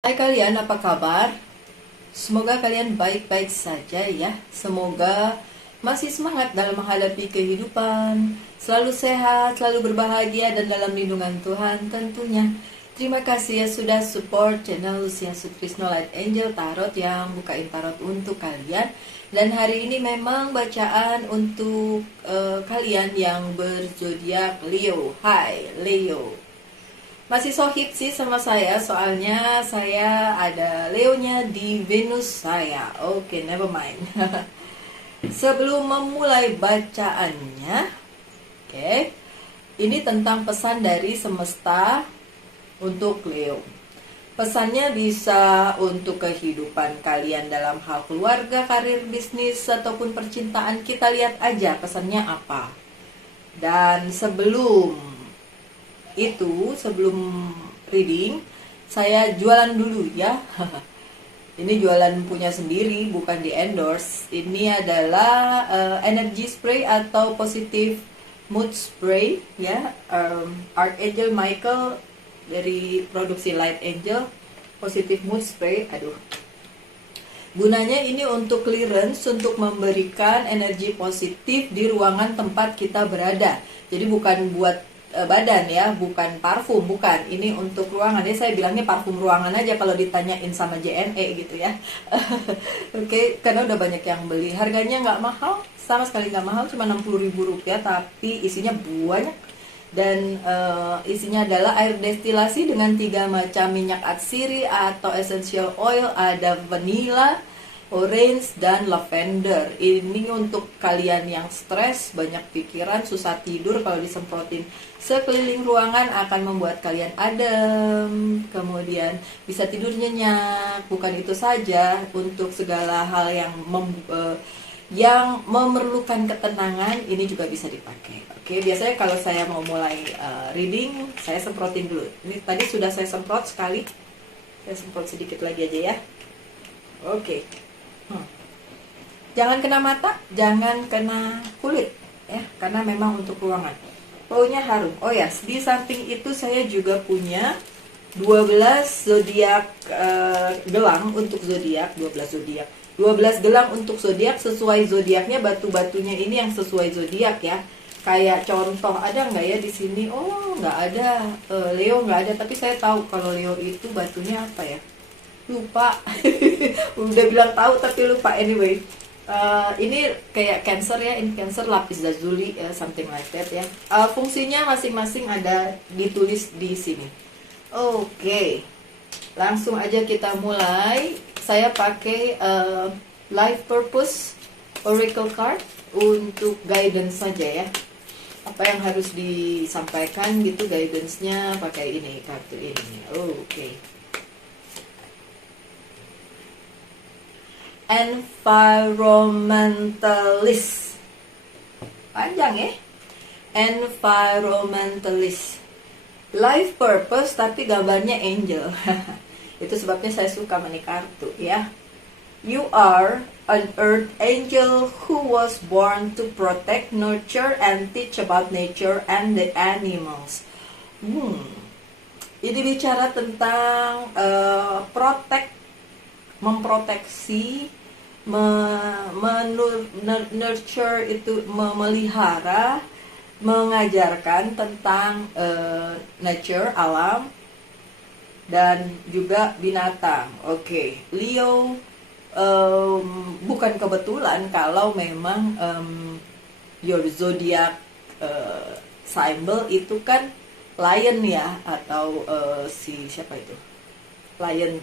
Hai kalian, apa kabar? Semoga kalian baik-baik saja ya. Semoga masih semangat dalam menghadapi kehidupan, selalu sehat, selalu berbahagia dan dalam lindungan Tuhan tentunya. Terima kasih ya sudah support channel Lucia Sutrisno Light Angel Tarot yang bukain tarot untuk kalian. Dan hari ini memang bacaan untuk kalian yang berzodiak Leo. Hai Leo. Masih sohib sih sama saya, soalnya saya ada Leonya di Venus saya. Oke, never mind. Sebelum memulai bacaannya, oke, ini tentang pesan dari semesta untuk Leo. Pesannya bisa untuk kehidupan kalian dalam hal keluarga, karir, bisnis, ataupun percintaan. Kita lihat aja pesannya apa. Dan sebelum reading, saya jualan dulu ya. Ini jualan punya sendiri, bukan di endorse. Ini adalah energy spray atau positive mood spray ya. Archangel Michael dari produksi Light Angel, positive mood spray. Gunanya ini untuk clearance, untuk memberikan energi positif di ruangan tempat kita berada. Jadi bukan buat badan ya, bukan parfum, bukan. Ini untuk ruangan. Jadi saya bilangnya parfum ruangan aja kalau ditanyain sama JNE gitu ya. Oke, karena udah banyak yang beli. Harganya nggak mahal, sama sekali nggak mahal, cuma Rp60.000, tapi isinya banyak. Dan isinya adalah air destilasi dengan 3 macam minyak atsiri atau essential oil, ada vanilla, orange, dan lavender. Ini untuk kalian yang stres, banyak pikiran, susah tidur. Kalau disemprotin sekeliling ruangan akan membuat kalian adem, kemudian bisa tidur nyenyak. Bukan itu saja, untuk segala hal yang memerlukan ketenangan, ini juga bisa dipakai. Oke, biasanya kalau saya mau mulai reading, saya semprotin dulu. Ini tadi sudah saya semprot sekali, saya semprot sedikit lagi aja ya. Oke. Jangan kena mata, jangan kena kulit ya, karena memang untuk ruangan. Baunya harum. Oh ya, di samping itu saya juga punya 12 zodiak gelang untuk zodiak, 12 gelang untuk zodiak sesuai zodiaknya, batu-batunya ini yang sesuai zodiak ya. Kayak contoh, ada nggak ya di sini? Oh, nggak ada. Leo nggak ada, tapi saya tahu kalau Leo itu batunya apa ya? Lupa. Udah bilang tahu tapi lupa. Anyway, ini kayak Cancer ya, in Cancer lapis lazuli, something like that ya. Fungsinya masing-masing ada ditulis di sini. Oke, langsung aja kita mulai. Saya pakai Life Purpose Oracle Card untuk guidance saja ya. Apa yang harus disampaikan gitu, guidance-nya pakai ini, kartu ini. Oke. Environmentalist, panjang ya. Environmentalist, life purpose tapi gambarnya angel. Itu sebabnya saya suka main kartu ya. You are an earth angel who was born to protect, nurture, and teach about nature and the animals. Ini bicara tentang protect, memproteksi, nurture itu memelihara, mengajarkan tentang nature, alam, dan juga binatang. Oke, Leo bukan kebetulan kalau memang your zodiac symbol itu kan lion ya, atau siapa itu, lion,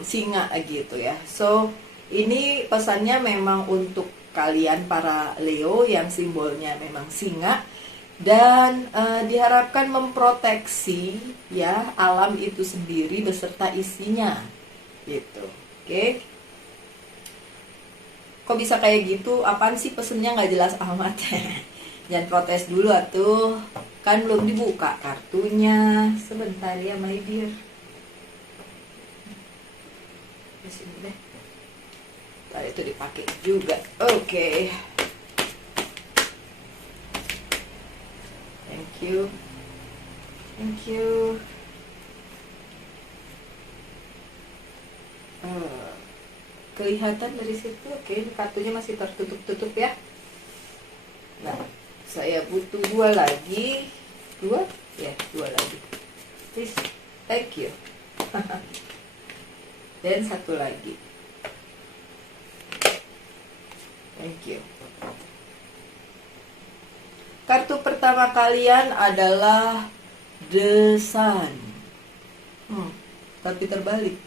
singa gitu ya. So ini pesannya memang untuk kalian para Leo yang simbolnya memang singa, dan diharapkan memproteksi ya alam itu sendiri beserta isinya gitu. Oke. Kok bisa kayak gitu? Apaan sih pesennya nggak jelas amat? Jangan protes dulu atuh, kan belum dibuka kartunya. Sebentar ya my dear. Di sini deh. Tadi itu dipakai juga. Oke. Thank you. Thank you. kelihatan dari situ. Oke, ini kartunya masih tertutup-tutup ya. Nah, saya butuh 2 lagi. 2? Ya, 2 lagi. Please, thank you. Dan 1 lagi. Thank you. Kartu pertama kalian adalah The Sun. Tapi terbalik.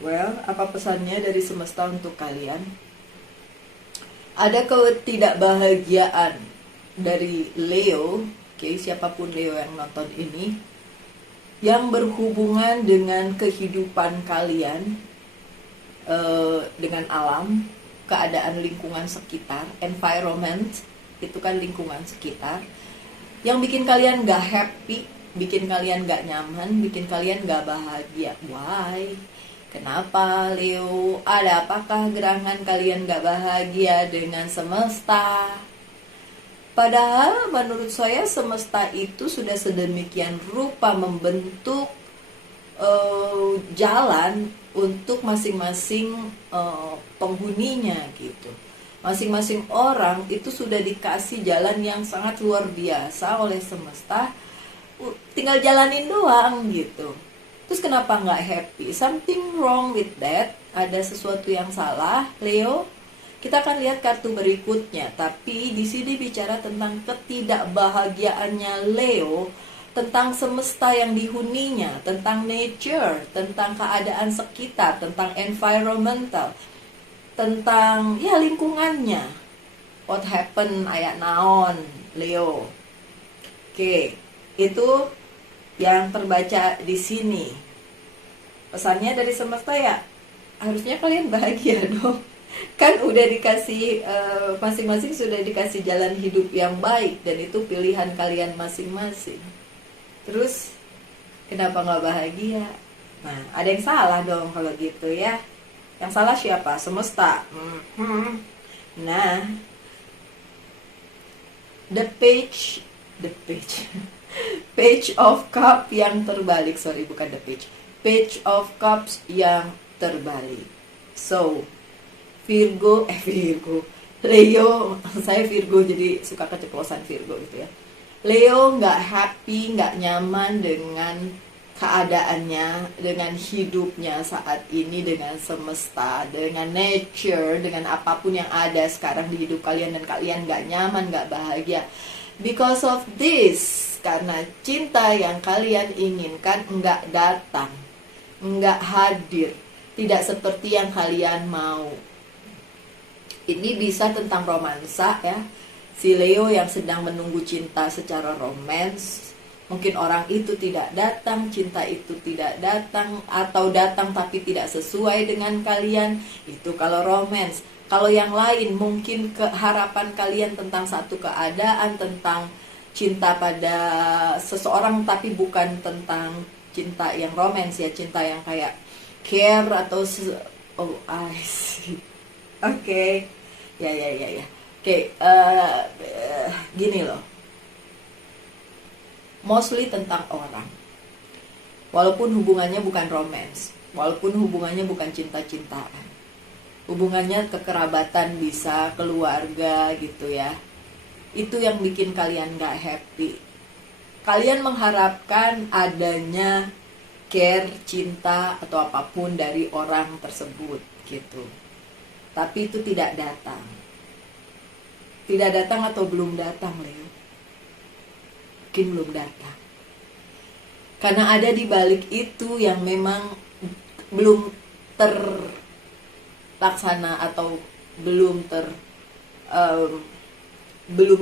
Well, apa pesannya dari semesta untuk kalian? Ada ketidakbahagiaan dari Leo, siapapun Leo yang nonton ini, yang berhubungan dengan kehidupan kalian, dengan alam, keadaan lingkungan sekitar, environment, itu kan lingkungan sekitar, yang bikin kalian gak happy, bikin kalian gak nyaman, bikin kalian gak bahagia. Why? Kenapa Leo? Ada apakah gerangan kalian gak bahagia dengan semesta? Padahal menurut saya semesta itu sudah sedemikian rupa membentuk jalan untuk masing-masing penghuninya gitu. Masing-masing orang itu sudah dikasih jalan yang sangat luar biasa oleh semesta, tinggal jalanin doang gitu. Terus kenapa nggak happy? Something wrong with that. Ada sesuatu yang salah, Leo. Kita akan lihat kartu berikutnya. Tapi di sini bicara tentang ketidakbahagiaannya Leo, tentang semesta yang dihuninya, tentang nature, tentang keadaan sekitar, tentang environmental, tentang lingkungannya. What happened, ayat naon, Leo. Oke, itu yang terbaca di sini. Pesannya dari semesta ya, harusnya kalian bahagia dong. Kan udah dikasih, masing-masing sudah dikasih jalan hidup yang baik, dan itu pilihan kalian masing-masing. Terus kenapa nggak bahagia? Nah, ada yang salah dong kalau gitu ya. Yang salah siapa? Semesta. Nah, the page Page of Cup yang terbalik. Sorry, bukan the page. Page of Cups yang terbalik. So, Virgo, Leo, saya Virgo jadi suka keceplosan Virgo gitu ya. Leo nggak happy, nggak nyaman dengan keadaannya, dengan hidupnya saat ini, dengan semesta, dengan nature, dengan apapun yang ada sekarang di hidup kalian, dan kalian nggak nyaman, nggak bahagia. Because of this, karena cinta yang kalian inginkan nggak datang, nggak hadir, tidak seperti yang kalian mau. Ini bisa tentang romansa ya. Si Leo yang sedang menunggu cinta secara romans, mungkin orang itu tidak datang, cinta itu tidak datang, atau datang tapi tidak sesuai dengan kalian. Itu kalau romans. Kalau yang lain, mungkin harapan kalian tentang satu keadaan, tentang cinta pada seseorang, tapi bukan tentang cinta yang romans ya, cinta yang kayak care atau I see. Oke. Ya. Oke, gini loh. Mostly tentang orang. Walaupun hubungannya bukan romance, walaupun hubungannya bukan cinta-cintaan, hubungannya kekerabatan, bisa keluarga gitu ya. Itu yang bikin kalian gak happy. Kalian mengharapkan adanya care, cinta, atau apapun dari orang tersebut gitu. Tapi itu tidak datang. Tidak datang atau belum datang, Leo. Mungkin belum datang. Karena ada di balik itu yang memang belum terlaksana atau belum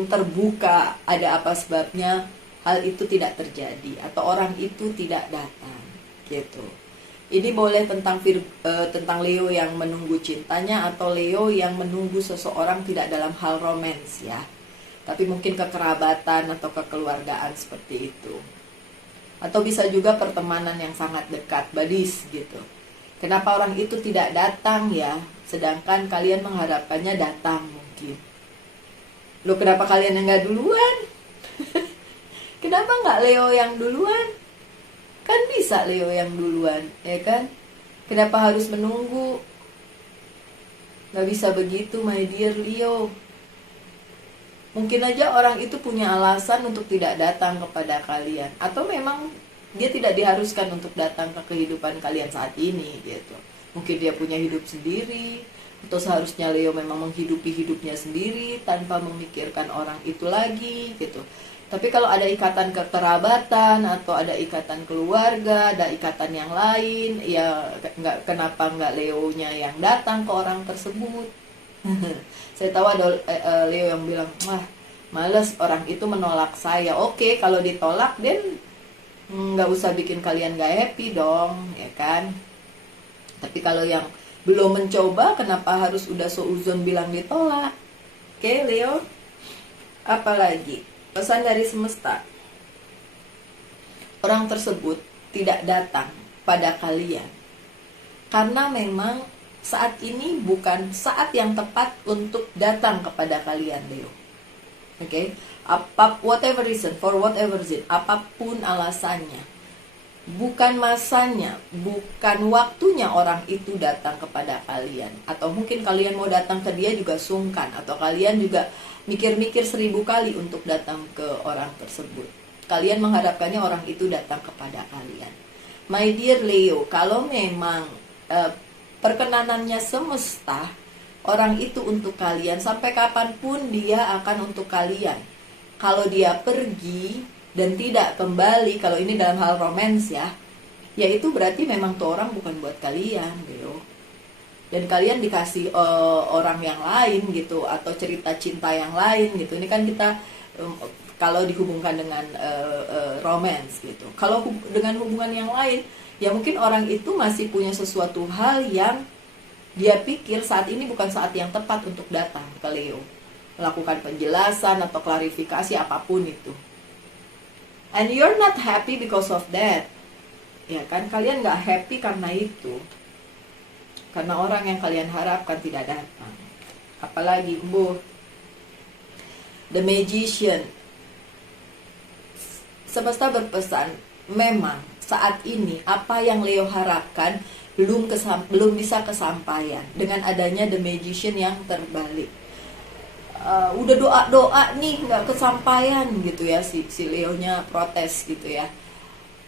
terbuka, ada apa sebabnya hal itu tidak terjadi atau orang itu tidak datang gitu. Ini boleh tentang Leo yang menunggu cintanya, atau Leo yang menunggu seseorang tidak dalam hal romans ya, tapi mungkin kekerabatan atau kekeluargaan seperti itu. Atau bisa juga pertemanan yang sangat dekat, buddies gitu. Kenapa orang itu tidak datang ya, sedangkan kalian mengharapkannya datang mungkin. Loh, kenapa kalian yang gak duluan? Kenapa gak Leo yang duluan? Kan bisa Leo yang duluan, ya kan? Kenapa harus menunggu? Nggak bisa begitu, my dear Leo. Mungkin aja orang itu punya alasan untuk tidak datang kepada kalian, atau memang dia tidak diharuskan untuk datang ke kehidupan kalian saat ini gitu. Mungkin dia punya hidup sendiri, atau seharusnya Leo memang menghidupi hidupnya sendiri tanpa memikirkan orang itu lagi gitu. Tapi kalau ada ikatan kekerabatan atau ada ikatan keluarga, ada ikatan yang lain, ya kenapa nggak Leonya yang datang ke orang tersebut? Saya tahu ada Leo yang bilang, wah males orang itu menolak saya. Oke, kalau ditolak, dan nggak usah bikin kalian nggak happy dong, ya kan? Tapi kalau yang belum mencoba, kenapa harus udah seuzon bilang ditolak? Oke, Leo. Apalagi pesan dari semesta, orang tersebut tidak datang pada kalian karena memang saat ini bukan saat yang tepat untuk datang kepada kalian, Leo. Oke, whatever reason, for whatever reason, apapun alasannya, bukan masanya, bukan waktunya orang itu datang kepada kalian. Atau mungkin kalian mau datang ke dia juga sungkan, atau kalian juga mikir-mikir 1000 kali untuk datang ke orang tersebut. Kalian mengharapkannya orang itu datang kepada kalian. My dear Leo, kalau memang perkenanannya semesta, orang itu untuk kalian, sampai kapanpun dia akan untuk kalian. Kalau dia pergi dan tidak kembali, kalau ini dalam hal romance ya itu berarti memang tuh orang bukan buat kalian, Leo. Dan kalian dikasih orang yang lain gitu, atau cerita cinta yang lain gitu. Ini kan kita kalau dihubungkan dengan romance gitu. Kalau dengan hubungan yang lain, ya mungkin orang itu masih punya sesuatu hal yang dia pikir saat ini bukan saat yang tepat untuk datang ke Leo, melakukan penjelasan atau klarifikasi apapun itu. And you're not happy because of that. Ya kan, kalian gak happy karena itu. Karena orang yang kalian harapkan tidak datang. Apalagi, The Magician. Semesta berpesan, memang saat ini apa yang Leo harapkan belum bisa kesampaian dengan adanya The Magician yang terbalik. Udah doa nih nggak kesampaian gitu ya, si Leonya protes gitu ya.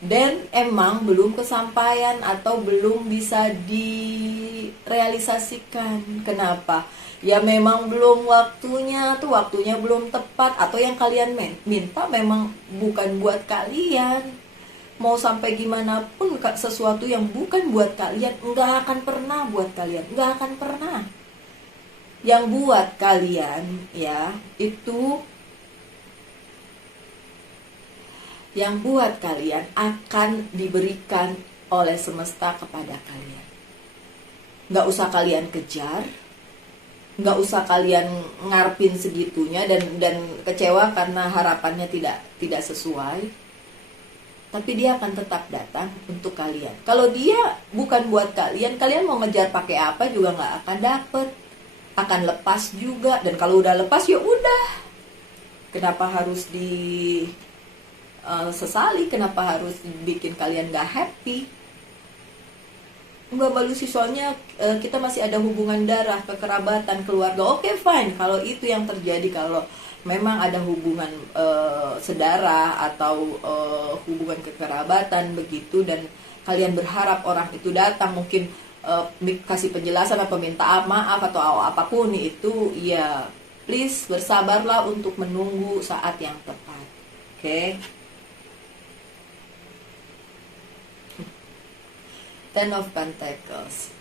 Dan emang belum kesampaian atau belum bisa direalisasikan. Kenapa? Ya memang belum waktunya, waktunya belum tepat, atau yang kalian minta memang bukan buat kalian. Mau sampai gimana pun sesuatu yang bukan buat kalian nggak akan pernah buat kalian, nggak akan pernah. Yang buat kalian ya itu, yang buat kalian akan diberikan oleh semesta kepada kalian. Nggak usah kalian kejar, nggak usah kalian ngarepin segitunya dan kecewa karena harapannya tidak sesuai. Tapi dia akan tetap datang untuk kalian. Kalau dia bukan buat kalian, kalian mau ngejar pakai apa juga nggak akan dapet. Akan lepas juga. Dan kalau udah lepas ya udah. Kenapa harus sesali? Kenapa harus bikin kalian nggak happy? Mbak Lucy, soalnya kita masih ada hubungan darah, kekerabatan, keluarga. Oke, fine. Kalau itu yang terjadi, kalau memang ada hubungan sedarah atau hubungan kekerabatan begitu, dan kalian berharap orang itu datang, mungkin kasih penjelasan atau minta maaf atau apapun itu, ya please bersabarlah untuk menunggu saat yang tepat. Oke? Ten of Pentacles.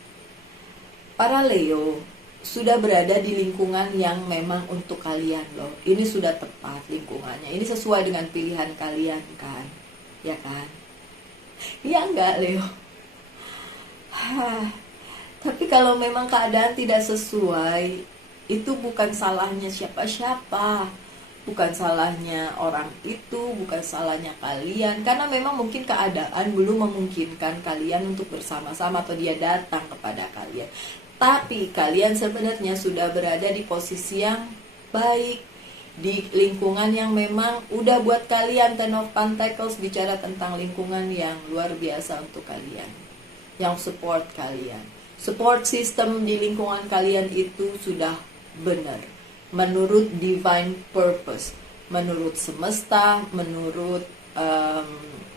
Para Leo sudah berada di lingkungan yang memang untuk kalian loh. Ini sudah tepat lingkungannya. Ini sesuai dengan pilihan kalian kan? Ya kan? Ya enggak, Leo? Tapi kalau memang keadaan tidak sesuai, itu bukan salahnya siapa-siapa. Bukan salahnya orang itu, bukan salahnya kalian. Karena memang mungkin keadaan belum memungkinkan kalian untuk bersama-sama atau dia datang kepada kalian. Tapi kalian sebenarnya sudah berada di posisi yang baik, di lingkungan yang memang udah buat kalian. Ten of Pentacles bicara tentang lingkungan yang luar biasa untuk kalian, yang support kalian. Support system di lingkungan kalian itu sudah benar, menurut divine purpose, menurut semesta, menurut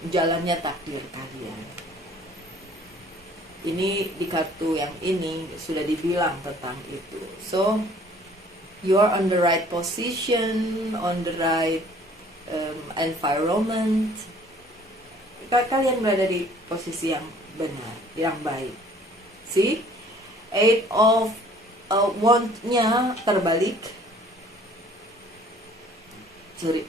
jalannya takdir kalian. Ini di kartu yang ini sudah dibilang tentang itu. So you're on the right position, on the right environment. Kalian berada di posisi yang benar, yang baik. See, Eight of Wand-nya terbalik. Sorry.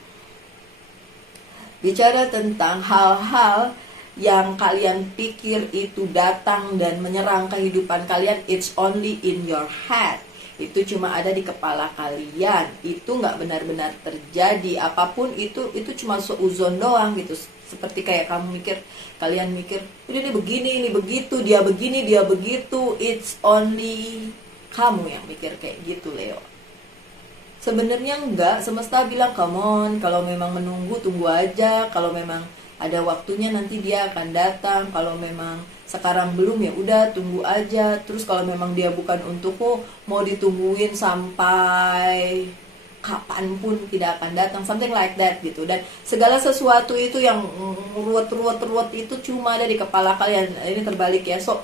Bicara tentang hal-hal yang kalian pikir itu datang dan menyerang kehidupan kalian, it's only in your head. Itu cuma ada di kepala kalian. Itu nggak benar-benar terjadi. Apapun itu cuma seuzon doang gitu. Seperti kayak kalian mikir, ini begini, ini begitu, dia begini, dia begitu. It's only kamu yang mikir kayak gitu, Leo. Sebenarnya enggak, semesta bilang come on, kalau memang menunggu tunggu aja, kalau memang ada waktunya nanti dia akan datang, kalau memang sekarang belum ya udah tunggu aja. Terus kalau memang dia bukan untukmu, mau ditungguin sampai kapanpun tidak akan datang, something like that gitu. Dan segala sesuatu itu yang ruwet itu cuma ada di kepala kalian. Ini terbalik ya, so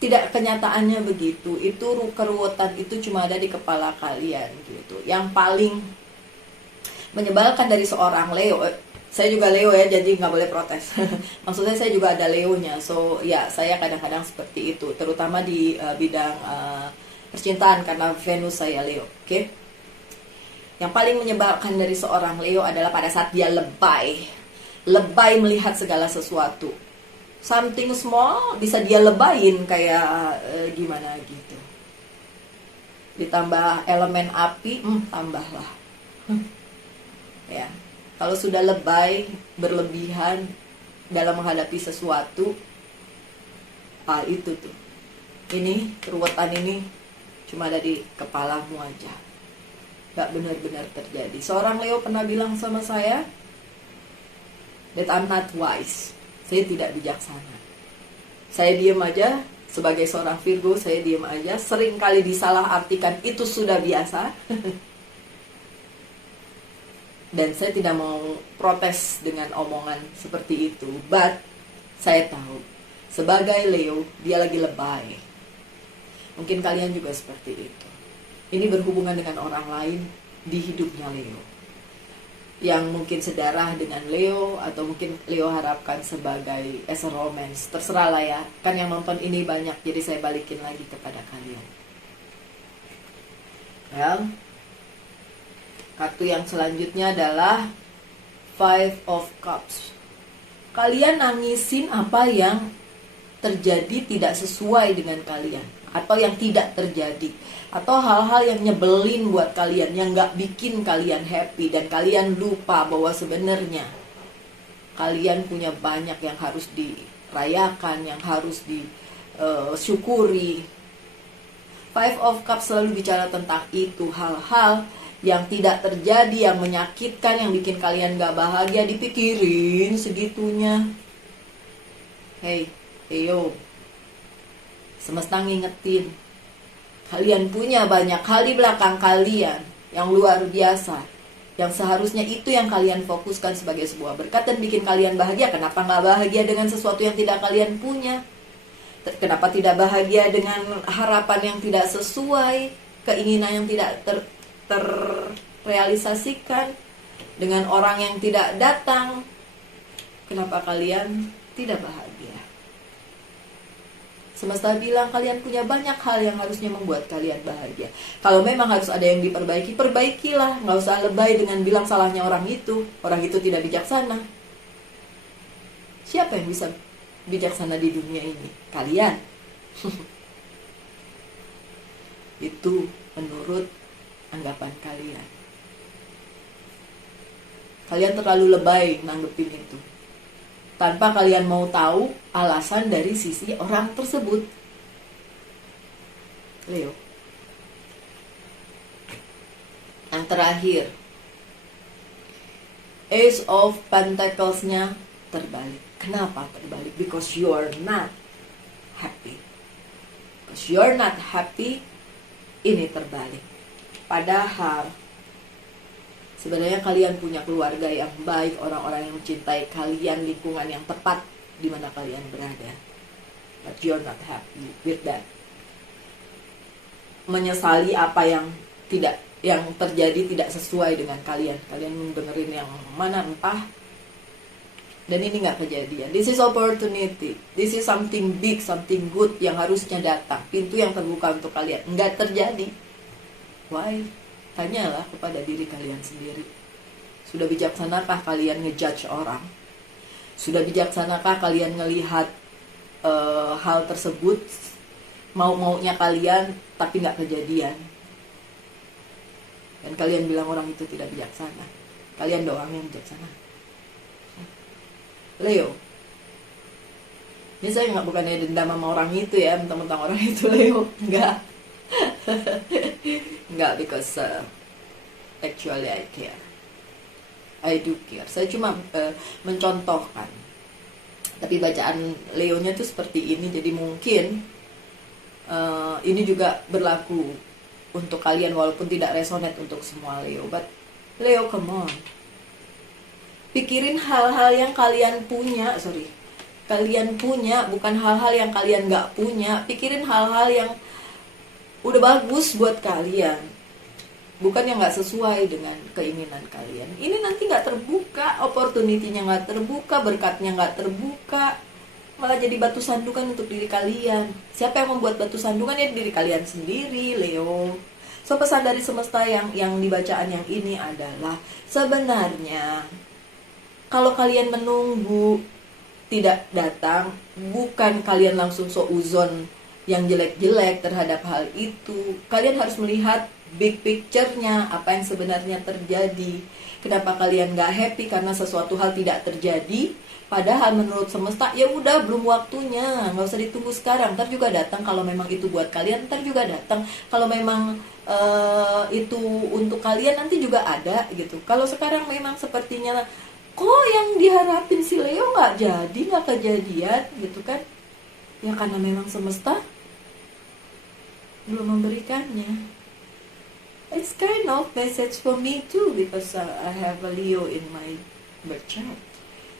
tidak kenyataannya begitu. Itu keruwetan itu cuma ada di kepala kalian gitu. Yang paling menyebalkan dari seorang Leo, saya juga Leo ya, jadi nggak boleh protes. Maksudnya saya juga ada Leonya, so ya saya kadang-kadang seperti itu, terutama di bidang percintaan karena Venus saya Leo, oke? Yang paling menyebalkan dari seorang Leo adalah pada saat dia lebay melihat segala sesuatu. Something small bisa dia lebayin kayak gimana gitu. Ditambah elemen api, tambahlah. Ya, kalau sudah lebay, berlebihan dalam menghadapi sesuatu, itu tuh. Ini keruwetan ini cuma ada di kepalamu aja. Gak benar-benar terjadi. Seorang Leo pernah bilang sama saya that I'm not wise. Saya tidak bijaksana. Saya diam aja. Sebagai seorang Virgo, saya diam aja. Sering kali disalahartikan, itu sudah biasa. Dan saya tidak mau protes dengan omongan seperti itu. But saya tahu, sebagai Leo, dia lagi lebay. Mungkin kalian juga seperti itu. Ini berhubungan dengan orang lain di hidupnya Leo, yang mungkin sedarah dengan Leo, atau mungkin Leo harapkan sebagai as a romance. Terserah lah ya, kan yang nonton ini banyak, jadi saya balikin lagi kepada kalian. Ya, kartu yang selanjutnya adalah Five of Cups. Kalian nangisin apa yang terjadi tidak sesuai dengan kalian, atau yang tidak terjadi, atau hal-hal yang nyebelin buat kalian, yang gak bikin kalian happy, dan kalian lupa bahwa sebenarnya kalian punya banyak yang harus dirayakan, yang harus disyukuri. Five of Cups selalu bicara tentang itu, hal-hal yang tidak terjadi, yang menyakitkan, yang bikin kalian gak bahagia, dipikirin segitunya. Hey yo, semesta ngingetin, kalian punya banyak hal di belakang kalian yang luar biasa, yang seharusnya itu yang kalian fokuskan sebagai sebuah berkat dan bikin kalian bahagia. Kenapa nggak bahagia dengan sesuatu yang tidak kalian punya? Kenapa tidak bahagia dengan harapan yang tidak sesuai, keinginan yang tidak terrealisasikan, dengan orang yang tidak datang? Kenapa kalian tidak bahagia? Semesta bilang kalian punya banyak hal yang harusnya membuat kalian bahagia. Kalau memang harus ada yang diperbaiki, perbaikilah. Nggak usah lebay dengan bilang salahnya orang itu. Orang itu tidak bijaksana. Siapa yang bisa bijaksana di dunia ini? Kalian. Itu menurut anggapan kalian. Kalian terlalu lebay nanggepin itu, tanpa kalian mau tahu alasan dari sisi orang tersebut. Leo. Yang terakhir, Ace of Pentacles-nya terbalik. Kenapa terbalik? Because you are not happy. because you're not happy, ini terbalik. Padahal sebenarnya kalian punya keluarga yang baik, orang-orang yang mencintai kalian, lingkungan yang tepat di mana kalian berada. But you're not happy with that. Menyesali apa yang terjadi tidak sesuai dengan kalian. Kalian dengerin yang mana entah. Dan ini nggak kejadian. This is opportunity. This is something big, something good yang harusnya datang. Pintu yang terbuka untuk kalian. Nggak terjadi. Why? Tanyalah kepada diri kalian sendiri. Sudah bijaksanakah kalian ngejudge orang? Sudah bijaksanakah kalian ngelihat hal tersebut mau-maunya kalian tapi nggak kejadian? Dan kalian bilang orang itu tidak bijaksana. Kalian doang yang bijaksana. Leo, ini saya bukannya dendam sama orang itu ya, mentang-mentang orang itu Leo, enggak. Enggak, because actually I care. I do care. Saya cuma mencontohkan. Tapi bacaan Leonya tuh seperti ini, jadi mungkin ini juga berlaku untuk kalian walaupun tidak resonate untuk semua Leo. But Leo, come on. Pikirin hal-hal yang kalian punya, kalian punya, bukan hal-hal yang kalian gak punya. Pikirin hal-hal yang udah bagus buat kalian, bukan yang gak sesuai dengan keinginan kalian. Ini nanti gak terbuka, opportunity-nya gak terbuka, berkatnya gak terbuka, malah jadi batu sandungan untuk diri kalian. Siapa yang membuat batu sandungan? Ya diri kalian sendiri, Leo. So pesan dari semesta yang di bacaan yang ini adalah, sebenarnya kalau kalian menunggu tidak datang, bukan kalian langsung seuzon yang jelek-jelek terhadap hal itu. Kalian harus melihat big picture-nya, apa yang sebenarnya terjadi. Kenapa kalian gak happy karena sesuatu hal tidak terjadi? Padahal menurut semesta, ya udah belum waktunya, nggak usah ditunggu sekarang. Ntar juga datang. Kalau memang itu buat kalian, ntar juga datang. Kalau memang itu untuk kalian, nanti juga ada gitu. Kalau sekarang memang sepertinya kok yang diharapin si Leo nggak jadi, nggak kejadian gitu kan? Ya karena memang semesta belum memberikannya. It's kind of message for me too, because I have a Leo in my birth chart.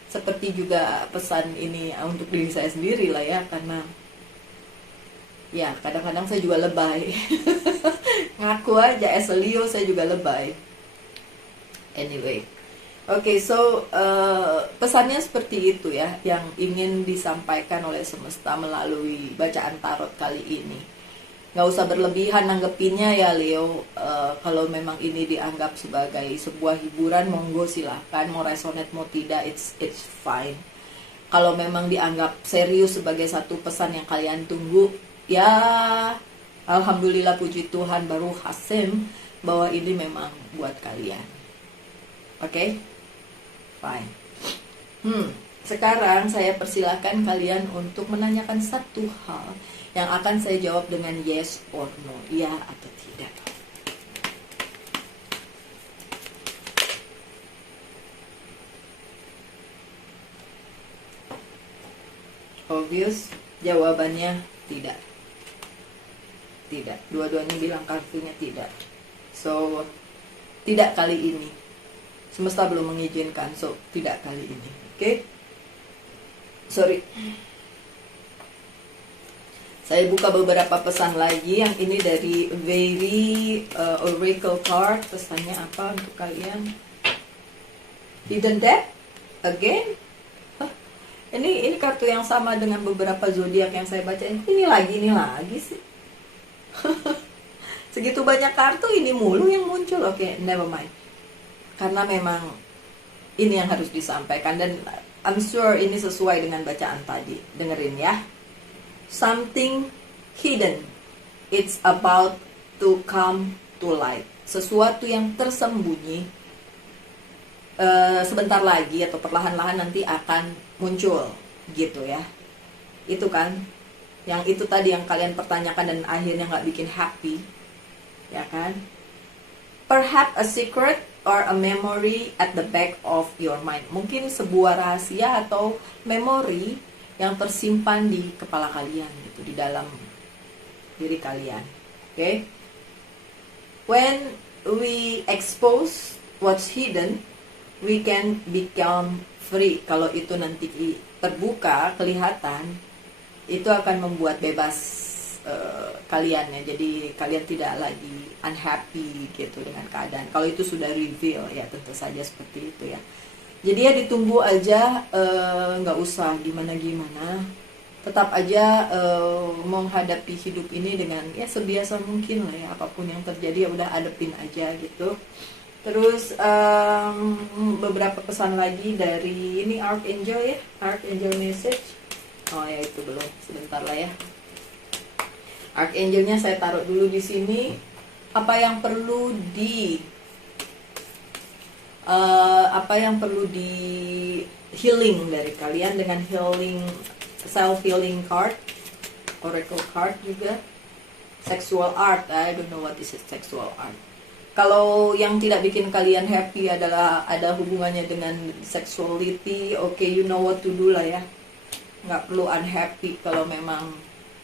Seperti juga pesan ini untuk diri saya sendiri lah ya, karena ya kadang-kadang saya juga lebay. Ngaku aja as a Leo saya juga lebay. Anyway, okay, so pesannya seperti itu ya, yang ingin disampaikan oleh semesta melalui bacaan tarot kali ini. Nggak usah berlebihan nanggepinnya ya Leo. Kalau memang ini dianggap sebagai sebuah hiburan, monggo silahkan. Mau resonate mau tidak, it's fine. Kalau memang dianggap serius sebagai satu pesan yang kalian tunggu, ya alhamdulillah, puji Tuhan, baru hasim bahwa ini memang buat kalian. Oke? Fine. Sekarang saya persilahkan kalian untuk menanyakan satu hal yang akan saya jawab dengan yes or no, ya atau tidak. Obvious, jawabannya tidak. Tidak, dua-duanya bilang kartunya tidak. So, tidak kali ini. Semesta belum mengizinkan, so tidak kali ini. Oke? Sorry. Saya buka beberapa pesan lagi. Yang ini dari Very Oracle Card. Pesannya apa untuk kalian? Hidden Debt? Again? Ini kartu yang sama dengan beberapa zodiak yang saya bacain. Ini lagi sih. Segitu banyak kartu, ini mulu yang muncul. Oke, never mind. Karena memang ini yang harus disampaikan. Dan I'm sure ini sesuai dengan bacaan tadi. Dengerin ya. Something hidden, it's about to come to light. Sesuatu yang tersembunyi sebentar lagi atau perlahan-lahan nanti akan muncul gitu ya. Itu kan, yang itu tadi yang kalian pertanyakan dan akhirnya nggak bikin happy, ya kan? Perhaps a secret or a memory at the back of your mind. Mungkin sebuah rahasia atau memori yang tersimpan di kepala kalian gitu, di dalam diri kalian. Oke? When we expose what's hidden, we can become free. Kalau itu nanti terbuka, kelihatan, itu akan membuat bebas kalian ya. Jadi kalian tidak lagi unhappy gitu dengan keadaan. Kalau itu sudah reveal ya, tentu saja seperti itu ya. Jadi ya ditunggu aja, nggak usah gimana-gimana. Tetap aja menghadapi hidup ini dengan ya sebiasa mungkin lah ya. Apapun yang terjadi ya udah hadapin aja gitu. Terus beberapa pesan lagi dari ini Archangel ya, Archangel message. Oh ya itu belum, sebentar lah ya. Archangelnya saya taruh dulu di sini. Apa yang perlu di healing dari kalian dengan healing, self healing card, oracle card juga. Sexual art, I don't know what is sexual art. Kalau yang tidak bikin kalian happy adalah ada hubungannya dengan sexuality, okay, you know what to do lah ya. Nggak perlu unhappy. Kalau memang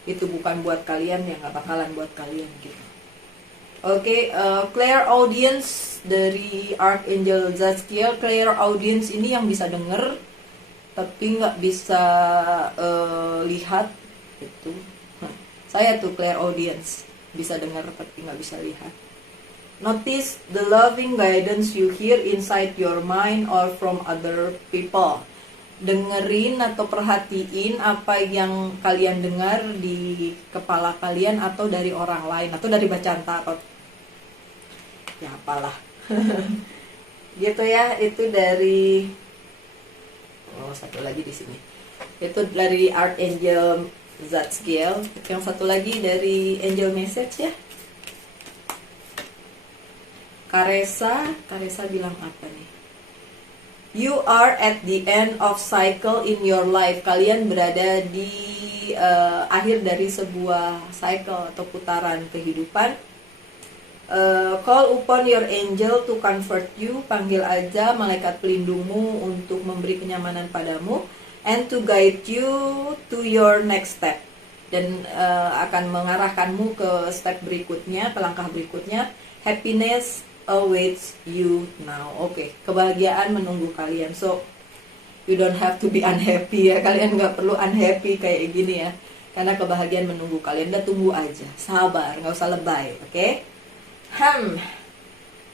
itu bukan buat kalian, ya nggak bakalan buat kalian gitu. Oke, clear audience dari Archangel Zadkiel. Clear audience ini yang bisa denger tapi nggak bisa lihat gitu. Saya tuh clear audience, bisa dengar tapi nggak bisa lihat. Notice the loving guidance you hear inside your mind or from other people. Dengerin atau perhatiin apa yang kalian dengar di kepala kalian atau dari orang lain atau dari bacaan tarot. Ya apalah. Gitu ya, itu dari satu lagi di sini. Itu dari Archangel Zadkiel. Yang satu lagi dari Angel Message ya. Karesa bilang apa nih? You are at the end of cycle in your life. Kalian berada di akhir dari sebuah cycle atau putaran kehidupan. Call upon your angel to comfort you. Panggil aja malaikat pelindungmu untuk memberi kenyamanan padamu, and to guide you to your next step. Dan akan mengarahkanmu ke step berikutnya, ke langkah berikutnya. Happiness awaits you now. Oke, kebahagiaan menunggu kalian. So you don't have to be unhappy ya. Kalian nggak perlu unhappy kayak gini ya, karena kebahagiaan menunggu kalian. Udah tunggu aja, sabar, nggak usah lebay. Oke?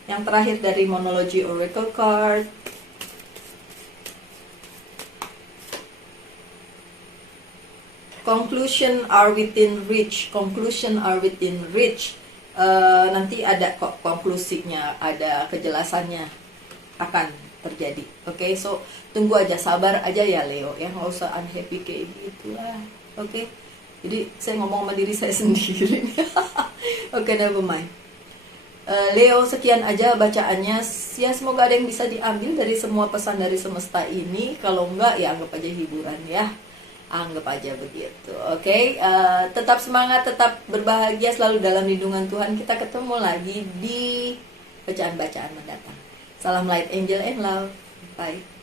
Yang terakhir dari Monology Oracle card. Conclusion are within reach. Conclusion are within reach. Nanti ada kok konklusinya, ada kejelasannya akan terjadi. Oke, so tunggu aja, sabar aja ya Leo ya, nggak usah unhappy kayak gitu lah. Oke, jadi saya ngomong sama diri saya sendiri. Oke, never mind. Leo, sekian aja bacaannya ya, semoga ada yang bisa diambil dari semua pesan dari semesta ini. Kalau enggak ya anggap aja hiburan ya. Anggap aja begitu. Oke, tetap semangat, tetap berbahagia, selalu dalam lindungan Tuhan. Kita ketemu lagi di bacaan-bacaan mendatang. Salam light, angel and love. Bye.